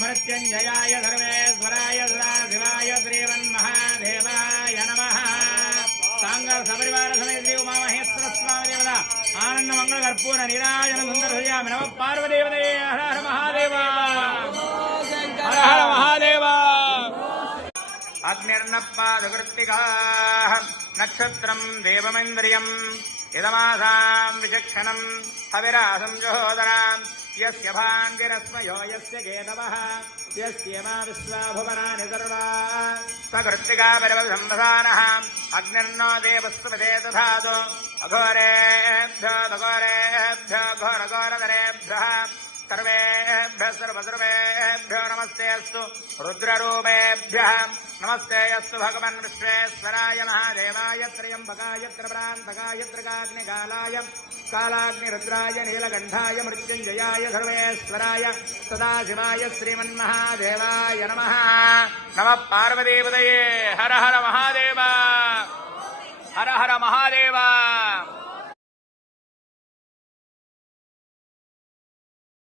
मृत्युंजयाय सर्वेश्वराय सदाशिवाय श्रीमन्महादेवाय नमः। सांगल सपरिवार समेत श्री उमामहेश्वर स्वामी देवता आनंद मंगल कर्पूर नीराजन सुंदर सजामि नमः पार्वतीपते। हर हर महादेव, हर हर महादेव। अग्निर्नपादकृत्तिकाः नक्षत्रं देवमिन्द्रियम् इदमासां विचक्षणं हविरासं जुहोदराम् यस्य भाङ्गिरस्मयो यस्य केतवः यस्य मा विश्वाभुवनानि सर्वा सकृत्तिका परिवसंवसानः अग्निर्नो देवस्वपदे दधातु अघोरेभ्यो घोरघोरतरेभ्यः सर्वेभ्यः सर्वसर्वेभ्यो नमस्ते अस्तु रुद्ररूपेभ्यः नमस्ते अस्तु भगवन् विश्वेश्वराय महादेवाय त्र्यम्बकाय त्रिपुरान्तकाय त्रिकाग्निकालाय कालाग्निरुद्राय नीलकण्ठाय मृत्युञ्जयाय सर्वेश्वराय सदाशिवाय श्रीमन्महादेवाय नमः। नमः पार्वतीपतये। हर हर महादेव, हर हर महादेव।